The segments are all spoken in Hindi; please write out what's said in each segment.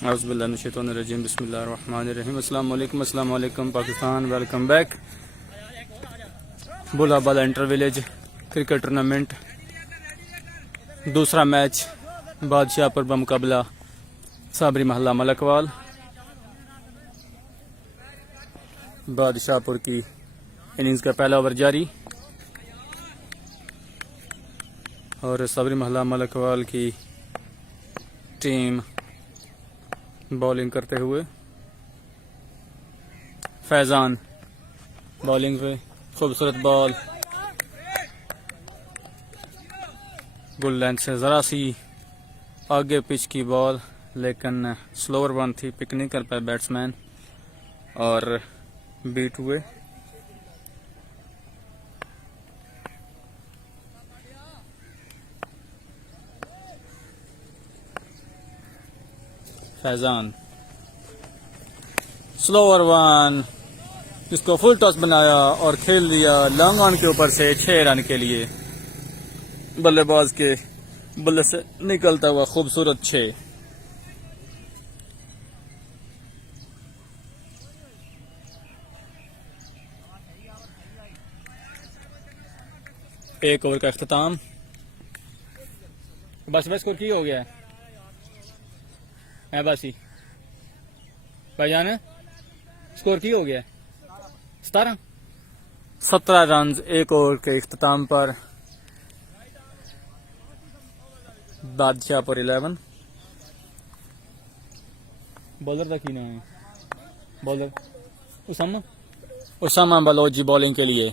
औज़ुबिल्लाहिमिनश्शैतानिर्रजीम बिस्मिल्लाहिर्रहमानिर्रहीम। अस्सलाम वालेकुम Pakistan, welcome back. Bulabala inter village cricket tournament दूसरा मैच बादशाहपुर बमुकाबला साबरी महल्ला मलकवाल। बादशाहपुर की इनिंग्स का पहला ओवर जारी और साबरी महल्ला मलकवाल की टीम बॉलिंग करते हुए। फैजान बॉलिंग पे, खूबसूरत बॉल, गुल लेंथ से ज़रा सी आगे पिच की बॉल, लेकिन स्लोअर वन थी, पिक नहीं कर पाए बैट्समैन और बीट हुए। फैजान स्लोअर वन, जिसको फुल टॉस बनाया और खेल दिया लॉन्ग ऑन के ऊपर से 6 रन के लिए। बल्लेबाज के बल्ले से निकलता हुआ खूबसूरत 6। एक ओवर का इख्तिताम। बस स्कोर की हो गया है बासी भाईजान, स्कोर की हो गया 17 रन एक ओवर के इख्तिताम पर। बादशाहपुर 11। बॉलर का की नाम है, बॉलर उसामा बलोच जी बॉलिंग के लिए।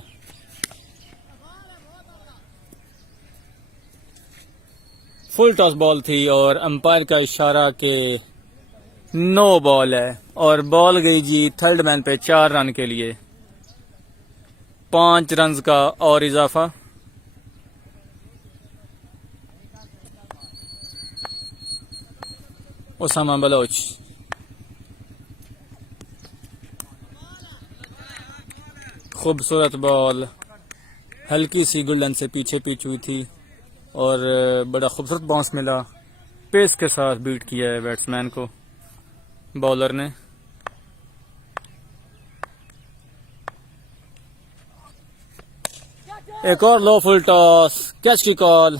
फुल टॉस बॉल थी और अंपायर का इशारा के नो बॉल है और बॉल गई जी थर्ड मैन पे 4 रन के लिए। 5 रन का और इजाफा। उसामा बलोच खूबसूरत बॉल, हल्की सी गुल्लन से पीछे पिच हुई थी और बड़ा खूबसूरत बाउंस मिला। पेस के साथ बीट किया है बैट्समैन को बॉलर ने। एक और लो फुल टॉस, कैच की कॉल,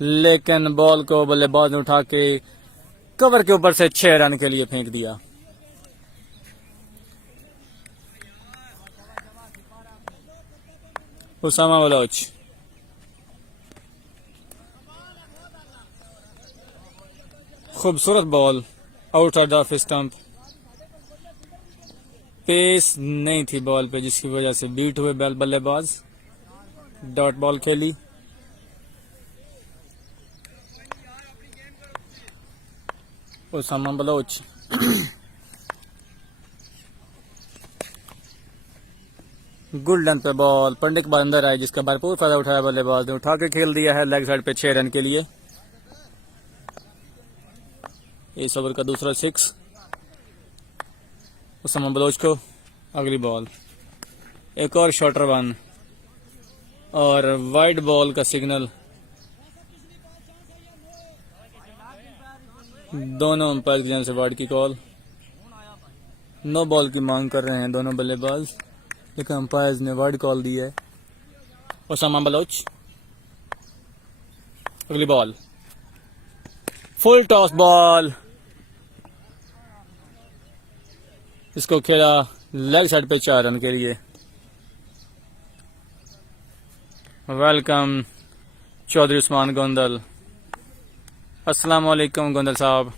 लेकिन बॉल को बल्लेबाज ने उठा के कवर के ऊपर से 6 रन के लिए फेंक दिया। उसामा बलोच खूबसूरत ball, out off stump. Pace नहीं थी बॉल पे, जिसकी वजह से बीट हुए बल्लेबाज। डॉट बॉल खेली। उसामा बलोच गुड लेंथ पे बॉल पढ़ने के बाद अंदर आई, जिसका भरपूर फायदा उठाया बल्लेबाज ने, उठा के खेल दिया है लेग साइड पे 6 रन के लिए। इस ओवर का दूसरा 6। उसामा बलोच को अगली बॉल, एक और शॉर्टर वन और वाइड बॉल का सिग्नल। दोनों अंपायर की जान से वाइड की कॉल। नो बॉल की मांग कर रहे हैं दोनों बल्लेबाज, लेकिन अंपायर ने वाइड कॉल दी है। उसामा बलोच अगली बॉल, फुल टॉस बॉल, इसको खेला लेग साइड पे 4 रन के लिए। वेलकम चौधरी उस्मान गोंदल। अस्सलाम वालेकुम गोंदल साहब।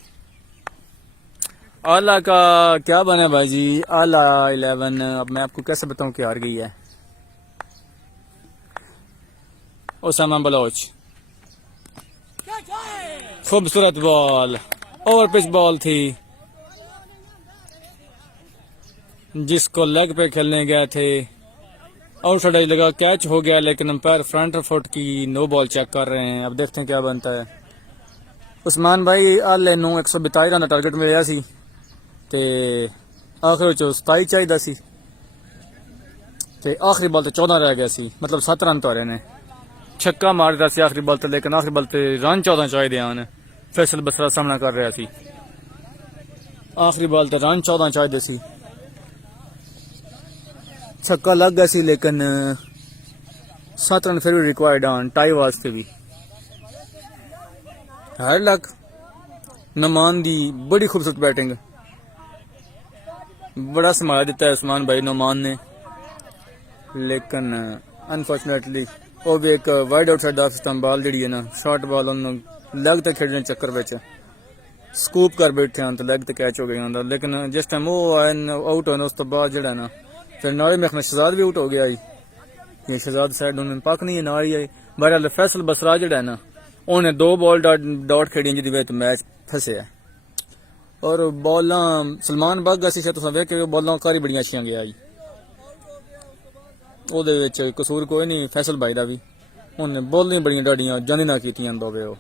आला का क्या बने भाई जी, आला 11 अब मैं आपको कैसे बताऊं कि हार गई है। उसामा बलोच खूबसूरत बॉल, ओवर पिच बॉल थी, जिसको लेग पे खेलने गए थे। आउटसाइड एज लगा, कैच हो गया, लेकिन अंपायर फ्रंट फुट की नो बॉल चेक कर रहे हैं। अब देखते हैं क्या बनता है। उस्मान भाई आले 122 रन का टारगेट मिला सी ते आखिर 27 चाहिए सी ते आखिरी बॉल तो 14 रह गया सी, मतलब 7 रन तो आ रहे ने। छक्का मार दिया सी आखिरी बॉल ते, लेकिन आखिरी बॉल ते रन 14 चाहिए आने। फैसल बसरा सामना कर रहा सी। आखिरी बॉल तो रन 14 चाहिए सी, छक्का लग गया सी लेकिन 7 रन फिर भी रिक्वायर्ड ऑन टाई वास्ते भी। हर लक नमान दी बड़ी खूबसूरत बैटिंग, बड़ा संभाल दिता है उस्मान भाई नमान ने, लेकिन अनफॉर्चुनेटली वो भी एक wide outside off stump ball जी है ना, शॉर्ट बॉल उन्होंने लेग तक खेलने चक्कर में स्कूप कर बैठे हैं तो लेग तक कैच हो गया होंगे। लेकिन जिस टाइम वो आए आउट होने उस तो बाद जो है ना फिर नारी में शहजाद भी आउट हो गया, ये शहजाद साइड उन्होंने पाक नहीं है नारी आई। बहरहाल फैसल बसरा जो है ना उन्हें 2 बॉल डॉट खेड़ी जिद मैच फसे है, और बॉल सलमान बागा सी तुम वेख के बॉल कारी बड़िया अच्छी गया आई, वो कसूर कोई नहीं फैसल भाई का भी, उन्हें बॉलिंग बड़िया डाडियां जानी ना की दोवे। वो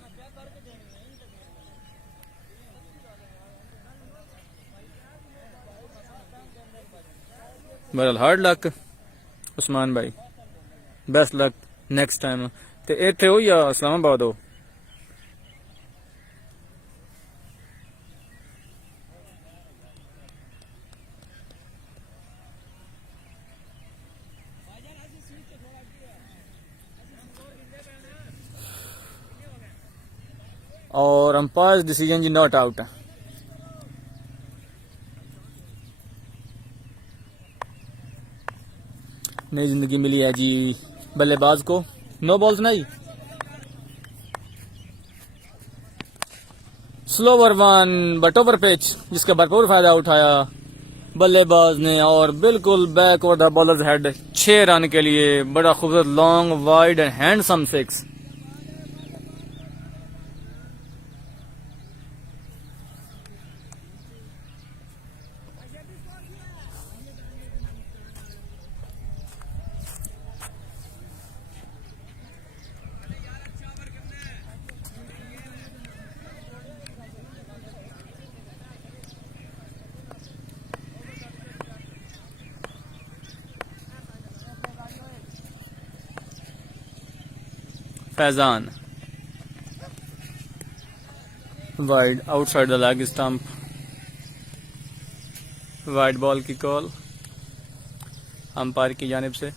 बहरहाल हार्ड लक उस्मान भाई, बेस्ट लक नेक्स्ट टाइम। तो इतने हो या इस्लामाबाद हो? और अंपायर डिसीजन जी नॉट आउट है। नई जिंदगी मिली है जी बल्लेबाज को, नो बॉल्स नहीं, slower one but over pitch जिसका भरपूर फायदा उठाया बल्लेबाज ने, और बिल्कुल back over the bowler's head 6 run के लिए बड़ा खूबसूरत long wide and handsome 6। Faizan wide outside the leg stump, wide ball की कॉल अंपायर की जानिब से।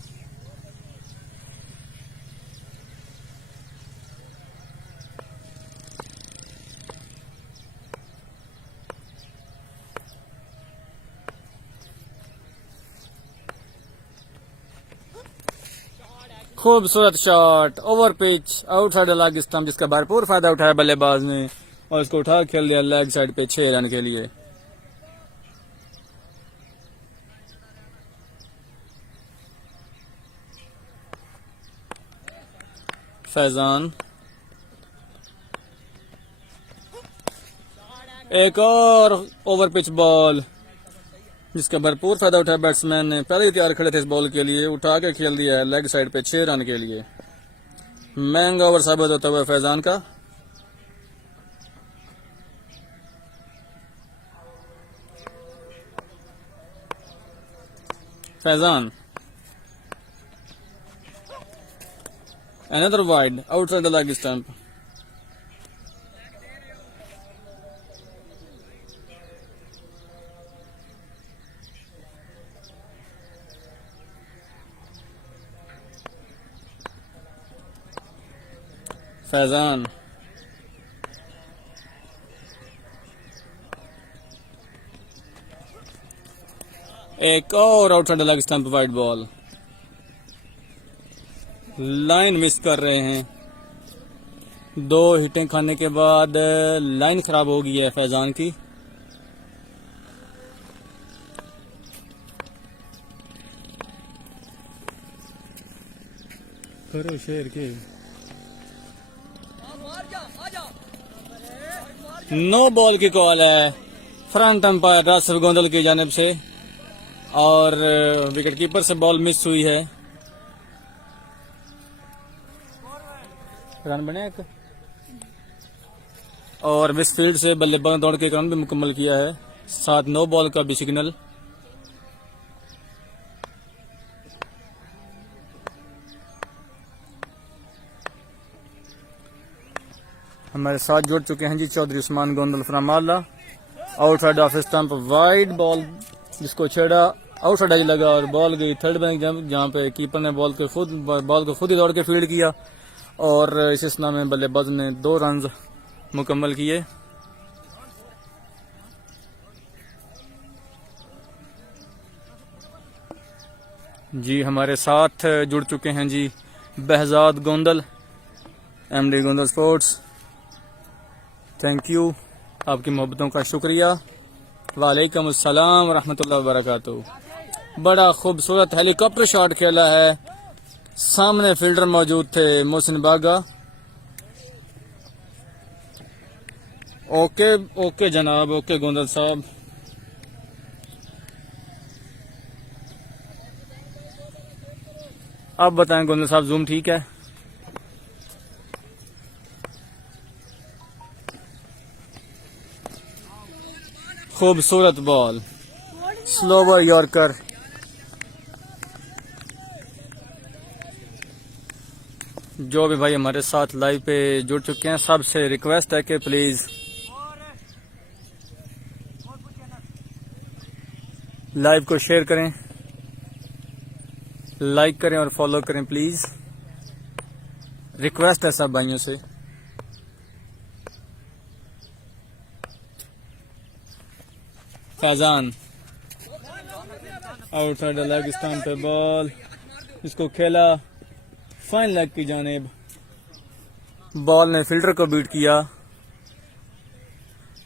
खूबसूरत shot over pitch outside leg stump जिसका भरपूर फायदा उठाया बल्लेबाज ने, और इसको उठा खेल दिया लेग साइड पे 6 रन के लिए। फैजान एक और ओवर पिच बॉल जिसका भरपूर फायदा उठाया बैट्समैन ने, पहले ही तैयार खड़े थे इस बॉल के लिए, उठा के खेल दिया है लेग साइड पे 6 रन के लिए। महंगा ओवर साबित होता हुआ फैजान का। Faizan another wide outside the leg stump. Faizan एक और outside the leg stump wide ball, line miss कर रहे हैं। 2 हिटें खाने के बाद लाइन खराब हो गई है फैजान की। करो शेर के नो बॉल की कॉल है फ्रंट अंपायर रासिफ गोंदल की जानिब से, और विकेट कीपर से बॉल मिस हुई है। रन बने एक, और मिसफील्ड से बल्लेबाज दौड़ के रन भी मुकम्मल किया है, साथ नो बॉल का भी सिग्नल। हमारे साथ जुड़ चुके हैं जी चौधरी उस्मान गोंदल फ्रॉम आला। Outside off stump wide ball जिसको छेड़ा, आउटसाइड एज लगा और बॉल गई थर्ड बैंक जहाँ पे कीपर ने बॉल को खुद ही दौड़ के फील्ड किया और इस स्ना में बल्लेबाज ने 2 रन मुकम्मल किए। जी हमारे साथ जुड़ चुके हैं जी Behzad Gondal, MD Gondal sports. Thank you, आपकी मोहब्बतों का शुक्रिया। वालेकुम अस्सलाम रहमतुल्लाहि व बरकातुहू। बड़ा खूबसूरत हेलीकॉप्टर शॉट खेला है, सामने फील्डर मौजूद थे मोहसिन बागा। ओके ओके जनाब, ओके गोंदल साहब। आप बताएं गोंदल साहब, जूम ठीक है? खूबसूरत बॉल, स्लोवर यॉर्कर। जो भी भाई हमारे साथ लाइव पे जुड़ चुके हैं, सबसे रिक्वेस्ट है कि प्लीज लाइव को शेयर करें, लाइक करें और फॉलो करें प्लीज। रिक्वेस्ट है सब भाइयों से। फैजान आउटसाइड लेग स्टंप पे बॉल, इसको खेला फाइन लेग की जानिब, बॉल ने फील्डर को बीट किया।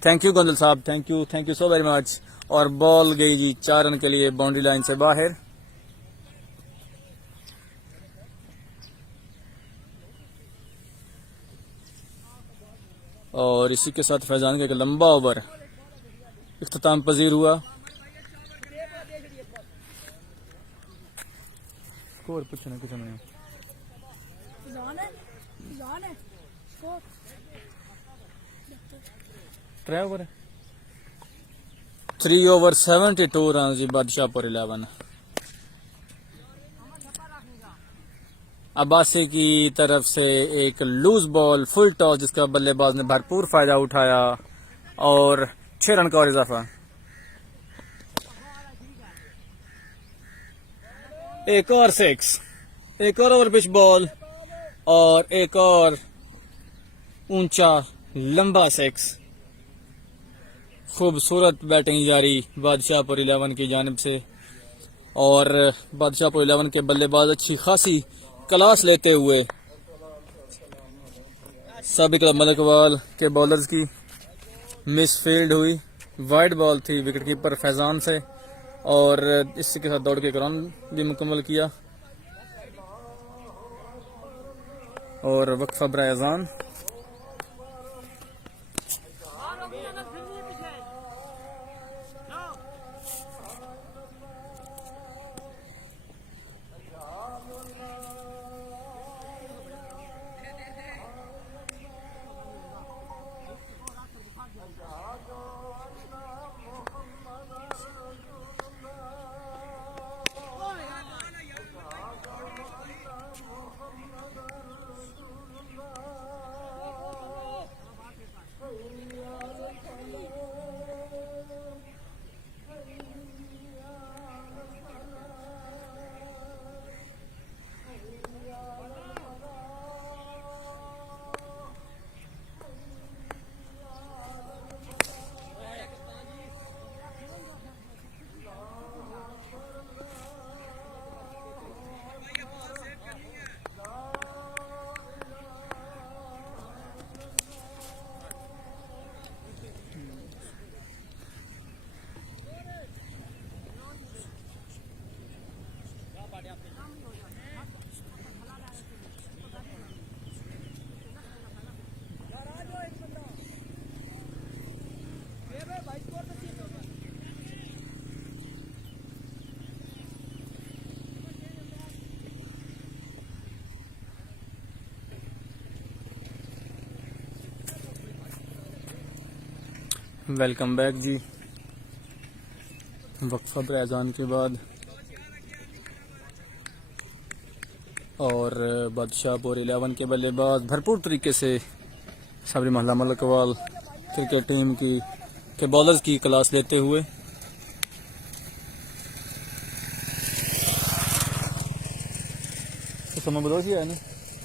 थैंक यू गोंदल साहब, thank you so very much. और बॉल गई जी 4 रन के लिए बाउंड्री लाइन से बाहर। और इसी के साथ फैजान का एक लंबा ओवर इख्तिताम पजीर हुआ। स्कोर पूछना किसी ने? 3 ओवर 72 रन जी बादशाहपुर 11। अब्बासी की तरफ से एक लूज बॉल फुल टॉस जिसका बल्लेबाज ने भरपूर फायदा उठाया और 6 रन का और इजाफा। एक और 6, एक और ओवर पिच बॉल और एक और ऊंचा लंबा 6। खूबसूरत बैटिंग जारी बादशाहपुर 11 की जानिब से। और बादशाहपुर 11 के बल्लेबाज अच्छी खासी क्लास लेते हुए साबिक मलिकवाल के बॉलर्स की मिस फील्ड हुई, वाइड बॉल थी विकेट कीपर फैजान से और इसी के साथ दौड़ के एक रन भी मुकम्मल किया। और वक्फा बराए अज़ान। वेलकम बैक जी। वक्फा अज़ान के बाद और बादशाहपुर 11 के बल्लेबाज भरपूर तरीके से सबरी महला मलकवाल क्रिकेट टीम की के बॉलर्स की क्लास लेते हुए। उसामा बलोच ही है ना,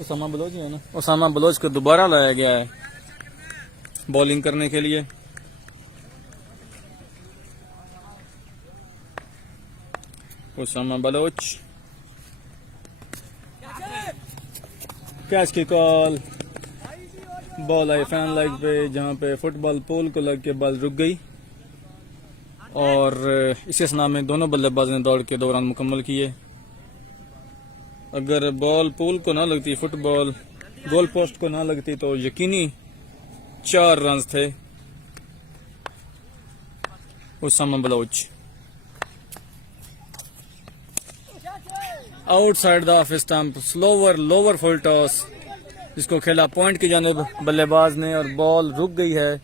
उसामा बलोच ही है ना। उसामा बलोच को दोबारा लाया गया है बॉलिंग करने के लिए। उसामा बलोच, कैच की कॉल, बॉल आई फैन लाइक पे, जहां पे फुटबॉल पोल को लग के बॉल रुक गई और इस असना में दोनों बल्लेबाजों ने दौड़ के 2 रन मुकम्मल किए। अगर बॉल पोल को ना लगती, फुटबॉल गोल पोस्ट को ना लगती तो यकीनी 4 रन थे। Usama Baloch outside the off stump, slower lower full toss, जिसको खेला पॉइंट की जानिब बल्लेबाज ने और बॉल रुक गई है।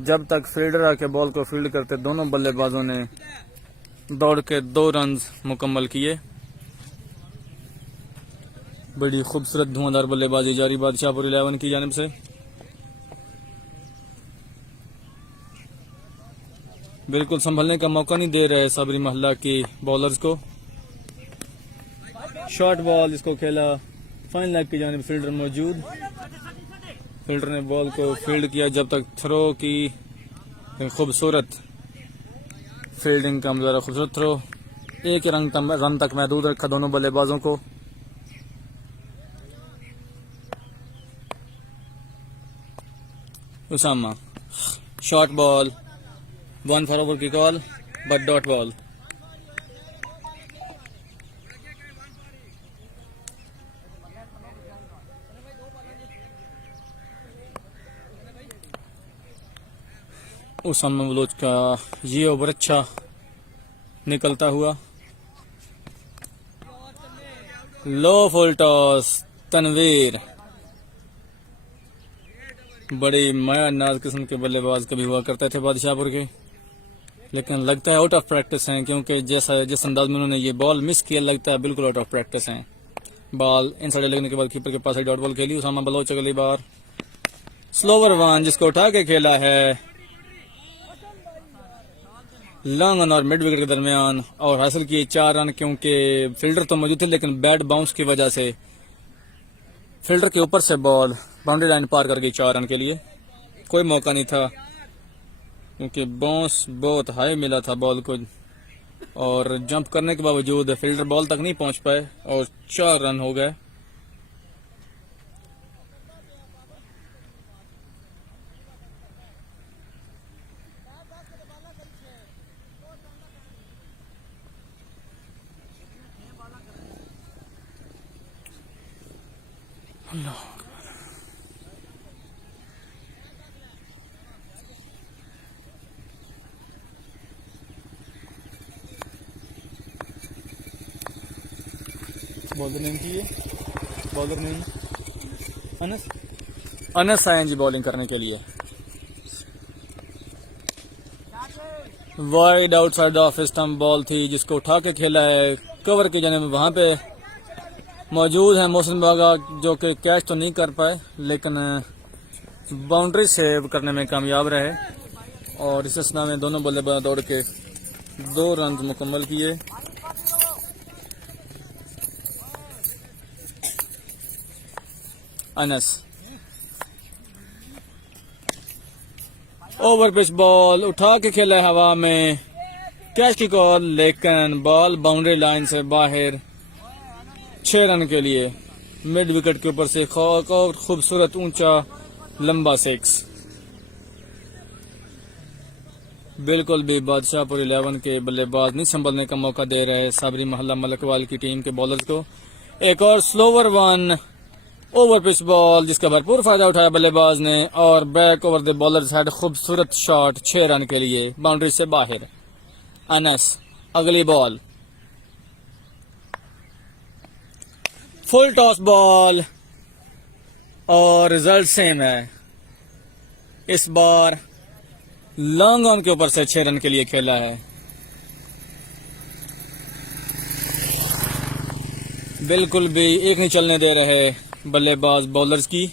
जब तक फील्डर आके बॉल को फील्ड करते, दोनों बल्लेबाजों ने दौड़ के 2 रन मुकम्मल किए। बड़ी खूबसूरत धुआंधार बल्लेबाजी जारी बादशाहपुर 11 की जानिब से। बिल्कुल संभलने का मौका नहीं दे रहे सबरी महल्ला के बॉलर्स को। शॉर्ट बॉल, जिसको खेला फाइन लेग की जानिब फील्डर मौजूद, फील्डर ने बॉल को फील्ड किया। जब तक थ्रो की खूबसूरत फील्डिंग का मुजाहरा, खूबसूरत थ्रो, 1 रन तक महदूद रखा दोनों बल्लेबाजों को। Usama short ball, 1 for over की call but dot ball. Usama Baloch का ये ओवर अच्छा निकलता हुआ। लो फुल टॉस, तनवीर, बड़ी माया नाज किस्म के बल्लेबाज कभी हुआ करते थे बादशाहपुर के, लेकिन लगता है आउट ऑफ प्रैक्टिस हैं, क्योंकि जिस अंदाज में उन्होंने ये बॉल मिस किया, लगता है बिल्कुल आउट ऑफ प्रैक्टिस हैं। बॉल इनसाइड लगने के बाद कीपर के पास ही डॉट बॉल खेली। उसामा बलोच अगली बार स्लोवर वन, जिसको उठा के खेला है लॉन्ग ऑन और मिड विकेट के दरमियान और हासिल किए 4 रन, क्योंकि फील्डर तो मौजूद थे लेकिन बैट बाउंस की वजह से फील्डर के ऊपर से बॉल बाउंड्री लाइन पार कर गई 4 रन के लिए। कोई मौका नहीं था क्योंकि बाउंस बहुत हाई मिला था बॉल को और जंप करने के बावजूद फील्डर बॉल तक नहीं पहुंच पाए और 4 रन हो गए। बॉलर नेम की है, बॉलर नेम अनस आए जी बॉलिंग करने के लिए। Wide outside off stump ball थी, जिसको उठा के खेला है कवर की जाने में। वहां पे मौजूद है मोहसिन बागा, जो कि कैच तो नहीं कर पाए लेकिन बाउंड्री सेव करने में कामयाब रहे और इस असना में दोनों बल्लेबाज दौड़ के 2 रन मुकम्मल किए। अनस ओवर पिच बॉल उठा के खेला है हवा में, कैच की कॉल, लेकिन बॉल बाउंड्री लाइन से बाहर। 6 रन के लिए मिड विकेट के ऊपर से खूबसूरत ऊंचा लंबा 6। बिल्कुल भी बादशाहपुर 11 के बल्लेबाज नहीं संभलने का मौका दे रहे साबरी महल्ला मलकवाल की टीम के बॉलर्स को। एक और slower one over pitch ball, जिसका भरपूर फायदा उठाया बल्लेबाज ने और back over the bowlers had खूबसूरत शॉट 6 रन के लिए बाउंड्री से बाहर। अनस अगली बॉल, फुल टॉस बॉल और रिजल्ट सेम है। इस बार लॉन्ग ऑन के ऊपर से 6 रन के लिए खेला है। बिल्कुल भी एक नहीं चलने दे रहे बल्लेबाज बॉलर्स की।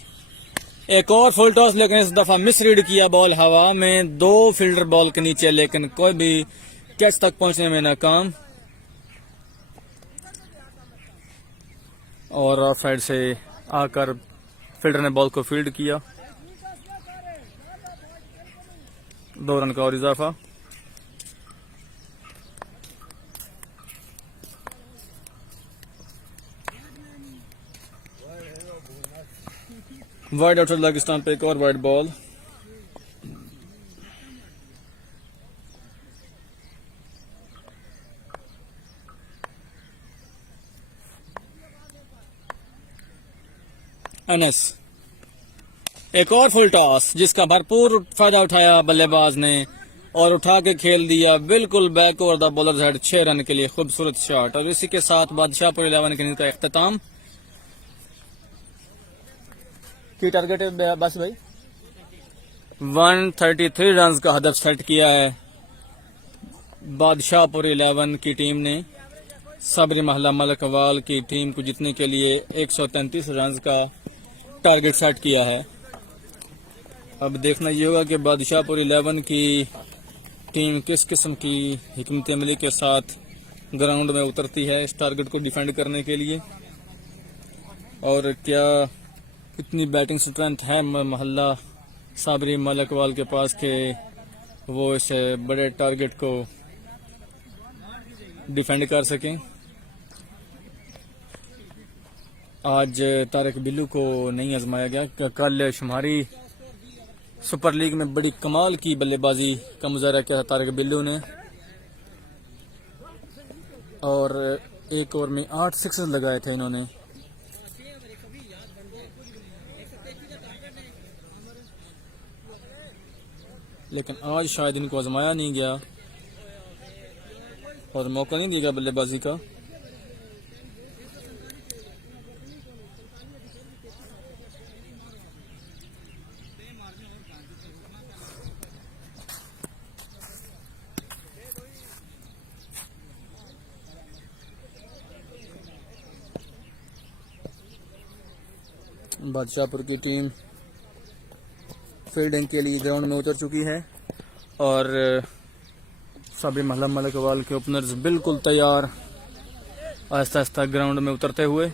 एक और फुल टॉस, लेकिन इस दफा मिस रीड किया बॉल हवा में, 2 फील्डर बॉल के नीचे, लेकिन कोई भी कैच तक पहुंचने में नाकाम। और ऑफ साइड से आकर फील्डर ने बॉल को फील्ड किया। 2 रन का और इजाफा। वाइड आउट पाकिस्तान पे एक और वाइड बॉल। अनस, एक और फुल टॉस जिसका भरपूर फायदा उठाया बल्लेबाज ने और उठा के खेल दिया बिल्कुल back over the bowler head, 6 run के लिए खूबसूरत शॉट। और इसी के साथ बादशाहपुर 11 के इनिंग का इख्तिताम की टारगेट है बस भाई 133 रन का हदफ सेट किया है बादशाहपुर 11 की टीम ने सबरी महला मलकवाल की टीम को जीतने के लिए 133 रन का टारगेट सेट किया है। अब देखना ये होगा कि बादशाहपुर 11 की टीम किस किस्म की हिकमत अमली के साथ ग्राउंड में उतरती है इस टारगेट को डिफेंड करने के लिए, और क्या कितनी बैटिंग स्ट्रेंथ है महल्ला साबरी मलकवाल के पास के वो इस बड़े टारगेट को डिफेंड कर सकें। आज तारिक बिल्लू को नहीं आजमाया गया। कल शुमारी सुपर लीग में बड़ी कमाल की बल्लेबाजी का मुजाहरा किया था तारिक बिल्लू ने, और एक ओवर में 8 सिक्सेस लगाए थे इन्होंने। लेकिन आज शायद इनको आजमाया नहीं गया और मौका नहीं दिया गया बल्लेबाजी का। बादशाहपुर की टीम फील्डिंग के लिए ग्राउंड में उतर चुकी है और सभी महला मलकवाल के ओपनर्स बिल्कुल तैयार आहिस्ता आहिस्ता ग्राउंड में उतरते हुए।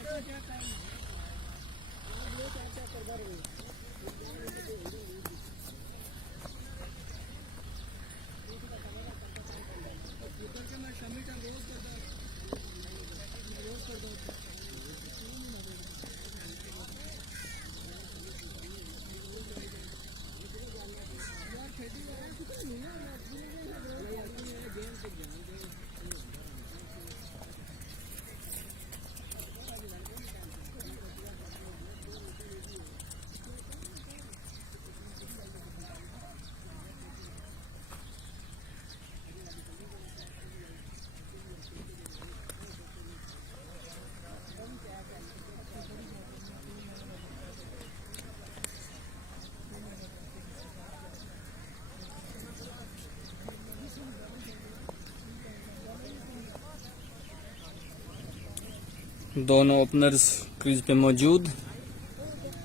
दोनों ओपनर्स क्रीज पे मौजूद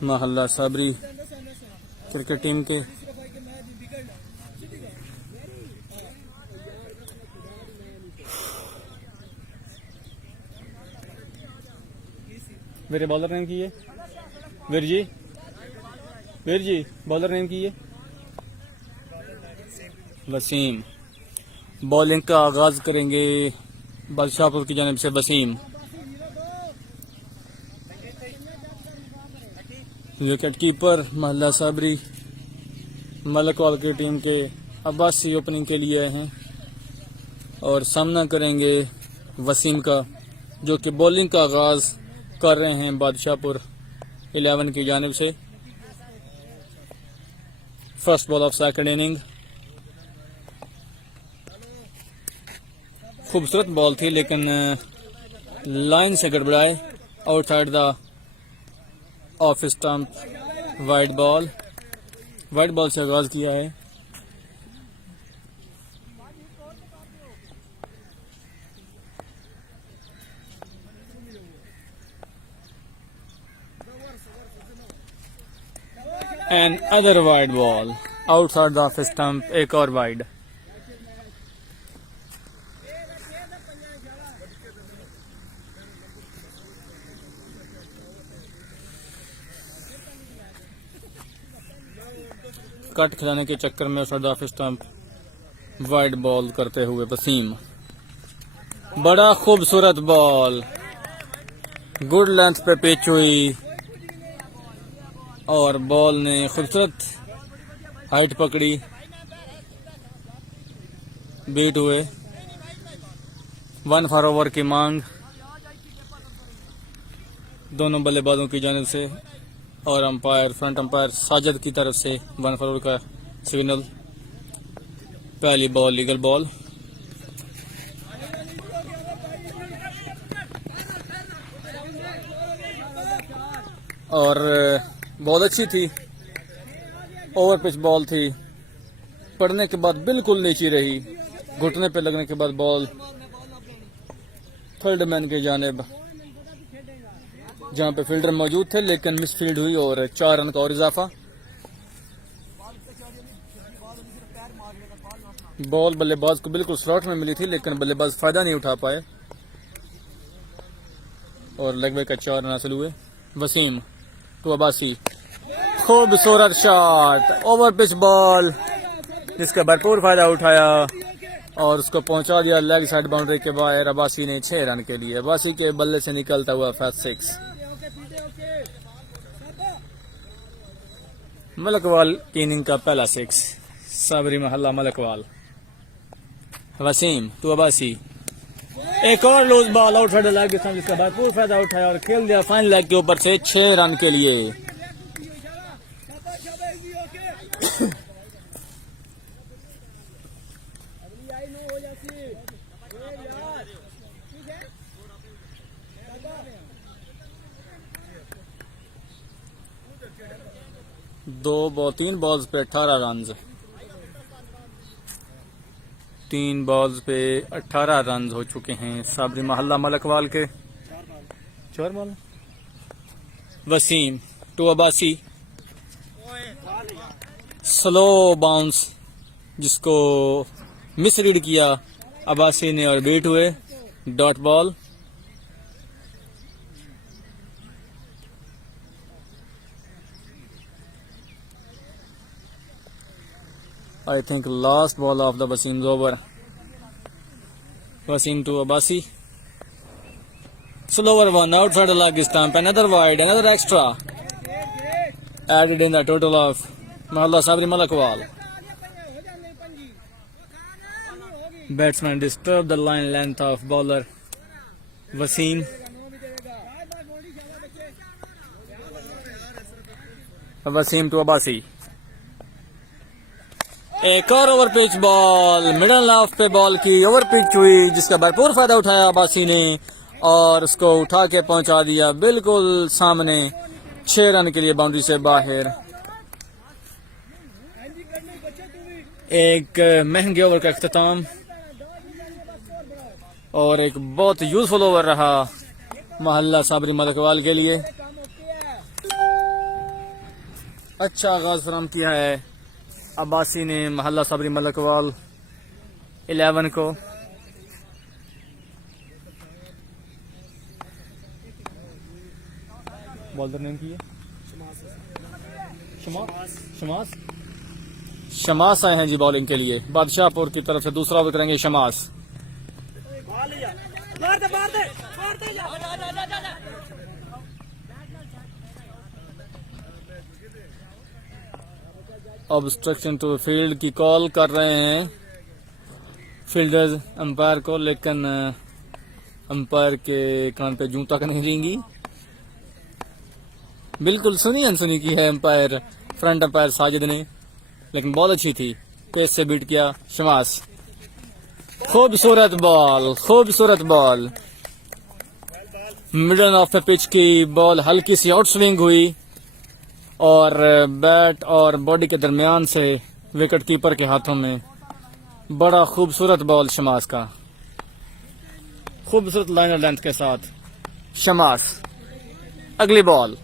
महल्ला साबरी क्रिकेट टीम के। मेरे बॉलर नेम की है वीर जी बॉलर नेम की है वसीम। बॉलिंग का आगाज करेंगे बादशाहपुर की जानिब से वसीम। विकेट कीपर महल्ला साबरी मलकवाल की टीम के अब्बासी ओपनिंग के लिए हैं और सामना करेंगे वसीम का, जो कि बॉलिंग का आगाज कर रहे हैं बादशाहपुर 11 की जानिब से। First ball of second inning. खूबसूरत बॉल थी लेकिन लाइन से गड़बड़ाए, outside the off stump, wide ball से आगाज किया है। And other wide ball outside the off stump, एक और वाइड। कट खिलाने के चक्कर में outside the off stump wide ball करते हुए वसीम। बड़ा खूबसूरत बॉल, गुड लेंथ पे पिच हुई और बॉल ने खूबसूरत हाइट पकड़ी, बीट हुए। 1 फॉर ओवर की मांग दोनों बल्लेबाजों की जानिब से और अंपायर फ्रंट अंपायर साजिद की तरफ से 1 फॉर ओवर का सिग्नल। पहली बॉल लीगल बॉल। और बॉल अच्छी थी, ओवर पिच बॉल थी, पड़ने के बाद बिल्कुल नीचे रही, घुटने पे लगने के बाद बॉल थर्ड मैन की जानिब जहां पे फील्डर मौजूद थे, लेकिन मिसफील्ड हुई और 4 रन का और इजाफा। बॉल बल्लेबाज को बिल्कुल स्लॉट में मिली थी, लेकिन बल्लेबाज फायदा नहीं उठा पाए और लेग का 4 रन हासिल हुए। वसीम टू अब्बासी, खूबसूरत शॉट, ओवर पिच बॉल जिसका भरपूर फायदा उठाया और उसको पहुंचा दिया लेग साइड बाउंड्री के बाहर। अब्बासी ने 6 रन के लिए, अब्बासी के बल्ले से निकलता हुआ फास्ट 6। मलकवाल की इनिंग का पहला 6, साबरी महल्ला मलकवाल। वसीम टू अब्बासी, एक और लूज बॉल आउटसाइड लेग जिसका भरपूर फायदा उठाया और खेल दिया फाइन लेग के ऊपर से 6 रन के लिए। तीन बॉल्स पे 18 रन, 3 बॉल्स पे 18 रन हो चुके हैं साबरी महल्ला मलकवाल के। 4 ball. Wasim to Abbasi, slow bounce जिसको मिस रीड किया अब्बासी ने और बीट हुए, dot ball. I think last ball of the Wasim's over. Wasim to Abbasi. Slower one outside the leg stump. Another wide, another extra. Added in the total of Mahalla Sabri Malakwal. Batsman disturbed the line length of bowler Wasim. Wasim to Abbasi. एक और over pitch ball, middle of पे बॉल की ओवर पिच हुई जिसका भरपूर फायदा उठाया अब्बासी ने और उसको उठा के पहुंचा दिया बिल्कुल सामने 6 रन के लिए बाउंड्री से बाहर। एक महंगे ओवर का इख्तिताम और एक बहुत यूजफुल ओवर रहा महल्ला साबरी मलकवाल के लिए। अच्छा आगाज फराम किया है अब्बासी ने महल्ला साबरी मलकवाल 11 को। बॉलर नेम की है शमास आए हैं जी बॉलिंग के लिए। बादशाहपुर की तरफ से दूसरा ओवर करेंगे शमास। ऑब्स्ट्रक्शन टू फील्ड की कॉल कर रहे हैं फील्डर्स अंपायर को, लेकिन अंपायर के कान पे जूं तक नहीं लेंगी। बिल्कुल सुनी अनसुनी की है अंपायर फ्रंट अंपायर साजिद ने, लेकिन बॉल अच्छी थी, पेस से बीट किया शमास। खूबसूरत बॉल, खूबसूरत ball, middle of the pitch की बॉल हल्की सी आउट स्विंग हुई और बैट और बॉडी के दरमियान से विकेट कीपर के हाथों में। बड़ा खूबसूरत बॉल शमास का, खूबसूरत लाइनर लेंथ के साथ शमास। अगली बॉल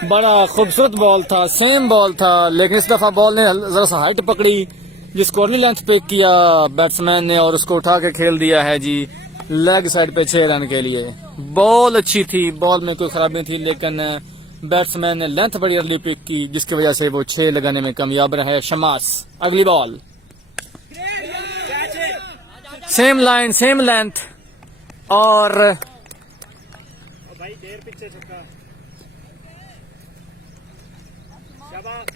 बड़ा खूबसूरत बॉल था, सेम बॉल था, लेकिन इस दफा बॉल ने जरा सा हाइट पकड़ी जिसको अर्ली लेंथ पिक किया बैट्समैन ने और उसको उठा के खेल दिया है जी लेग साइड पे 6 रन के लिए। बॉल अच्छी थी, बॉल में कोई खराबी नहीं थी, लेकिन बैट्समैन ने लेंथ बड़ी अर्ली पिक की जिसकी वजह से वो 6 लगाने में कामयाब रहे। शमास अगली ball, same line same length और भाई देर पीछे छक्का। शाबाश,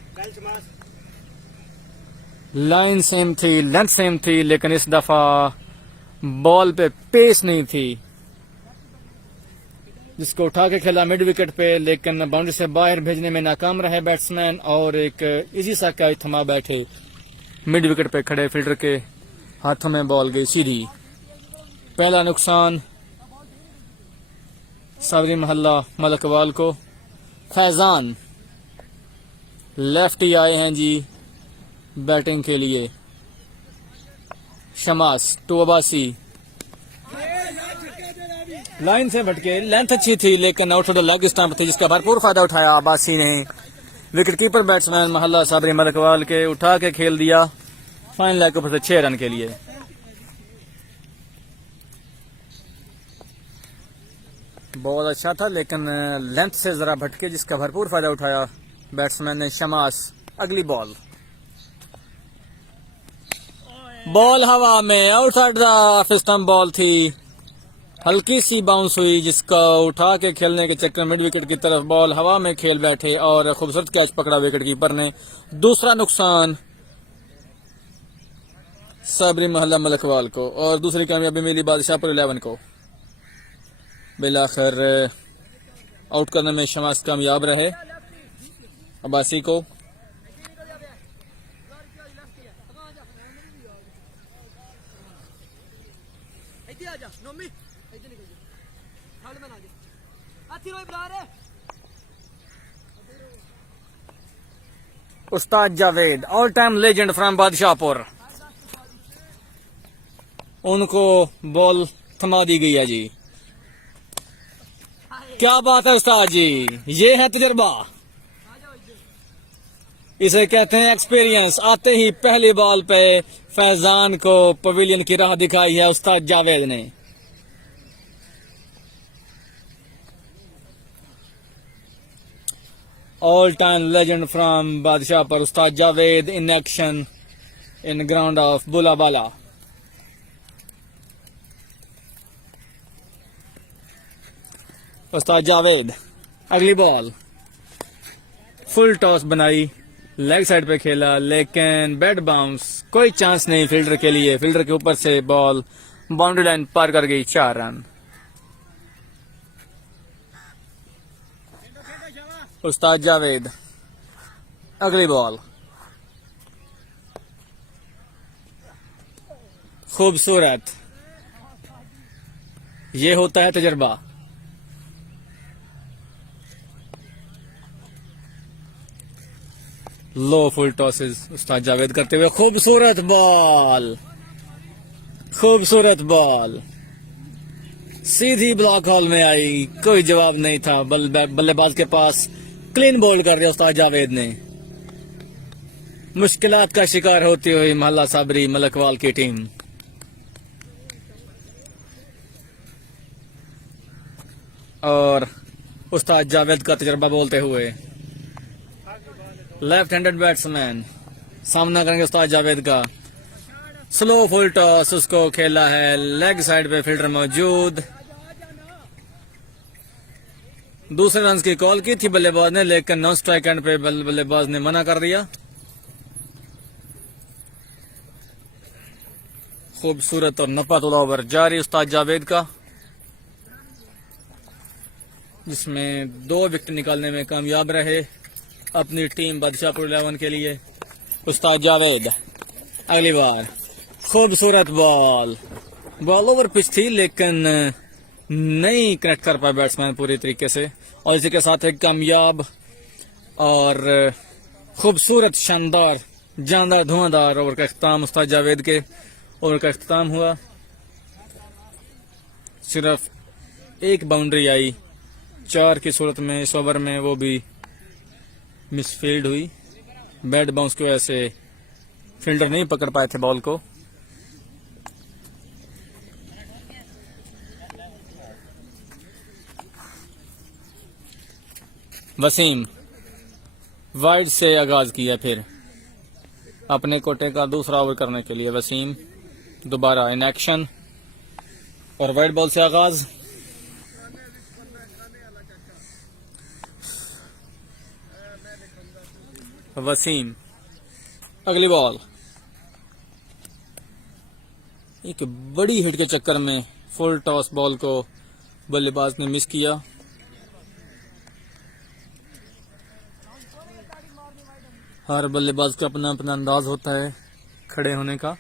लाइन सेम थी, लेंथ सेम थी, लेकिन इस दफा बॉल पे पेस नहीं थी जिसको उठा के खेला मिड विकेट पे, लेकिन बाउंड्री से बाहर भेजने में नाकाम रहे बैट्समैन और एक इजी सा कैच थमा बैठे। मिड विकेट पे खड़े फील्डर के हाथों में बॉल गई सीधी। पहला नुकसान साबरी मोहल्ला मलकवाल को। फैजान लेफ्टी आए हैं जी बैटिंग के लिए। शमास टूबासी लाइन से भटके, लेंथ अच्छी थी लेकिन out of the leg stump थी जिसका भरपूर फायदा उठाया अब्बासी ने। विकेट कीपर बैट्समैन मोहल्ला साबरी मलकवाल के उठा के खेल दिया फाइन लेग के ऊपर से 6 रन के लिए। बॉल अच्छा था लेकिन लेंथ से जरा भटके जिसका भरपूर फायदा उठाया बैट्समैन ने। शमास अगली बॉल, बॉल हवा में outside the off stump ball थी, हल्की सी बाउंस हुई जिसका उठा के खेलने के चक्कर मिड विकेट की तरफ बॉल हवा में खेल बैठे और खूबसूरत कैच पकड़ा विकेट कीपर ने। दूसरा नुकसान साबरी मोहल्ला मलकवाल को और दूसरी कामयाबी मिली बादशाहपुर 11 को। बिलाखिर आउट करने में शमास कामयाब रहे अब्बासी को। उस्ताद Javed all time legend from Badshahpur, उनको बॉल थमा दी गई है जी। क्या बात है उस्ताद जी, ये है तजर्बा, इसे कहते हैं एक्सपीरियंस। आते ही पहली बॉल पे फैजान को पवेलियन की राह दिखाई है उस्ताद जावेद ने। All time legend from Badshah पर Ustad Javed in action in ground of Bulabala. Ustad Javed अगली बॉल, फुल टॉस बनाई, लेग साइड पे खेला लेकिन बैट बाउंस, कोई चांस नहीं फील्डर के लिए। फील्डर के ऊपर से बॉल बाउंड्री लाइन पार कर गई, 4 रन। उस्ताद जावेद अगली बॉल, खूबसूरत, ये होता है तजर्बा। लो फुल टॉसेस उस्ताद जावेद करते हुए, खूबसूरत बॉल, खूबसूरत बॉल सीधी ब्लॉक हॉल में आई, कोई जवाब नहीं था बल्लेबाज के पास। क्लीन बोल्ड कर दिया उस्ताद जावेद ने। मुश्किलात का शिकार होती हुई मोहल्ला साबरी मलकवाल की टीम। और उस्ताद जावेद का तजर्बा बोलते हुए लेफ्ट हैंडेड बैट्समैन सामना करेंगे उस्ताद जावेद का। स्लो फुल टॉस, उसको खेला है लेग साइड पे, फील्डर मौजूद। दूसरे रन की कॉल की थी बल्लेबाज ने लेकिन नॉन स्ट्राइक एंड पे बल्लेबाज ने मना कर दिया। खूबसूरत और नपातुल ओवर जारी उस्ताद जावेद का, जिसमें 2 विकेट निकालने में कामयाब रहे अपनी टीम बादशाहपुर 11 के लिए उस्ताद जावेद। अगली बार खूबसूरत बॉल, बॉल ओवर पिच थी लेकिन नहीं कनेक्ट कर पाए बैट्समैन पूरी तरीके से। और इसी के साथ एक कामयाब और खूबसूरत शानदार जानदार धुआंधार ओवर का अख्ताम उस्ताद जावेद के ओवर का अख्ताम हुआ। सिर्फ एक बाउंड्री आई 4 की सूरत में इस ओवर में, वो भी मिसफील्ड हुई, बैट बाउंस की वजह से फील्डर नहीं पकड़ पाए थे बॉल को। वसीम वाइड से आगाज किया, फिर अपने कोटे का दूसरा ओवर करने के लिए वसीम दोबारा इन एक्शन और वाइड बॉल से आगाज। वसीम अगली बॉल, एक बड़ी हिट के चक्कर में फुल टॉस बॉल को बल्लेबाज ने मिस किया। हर बल्लेबाज का अपना अपना अंदाज होता है खड़े होने का।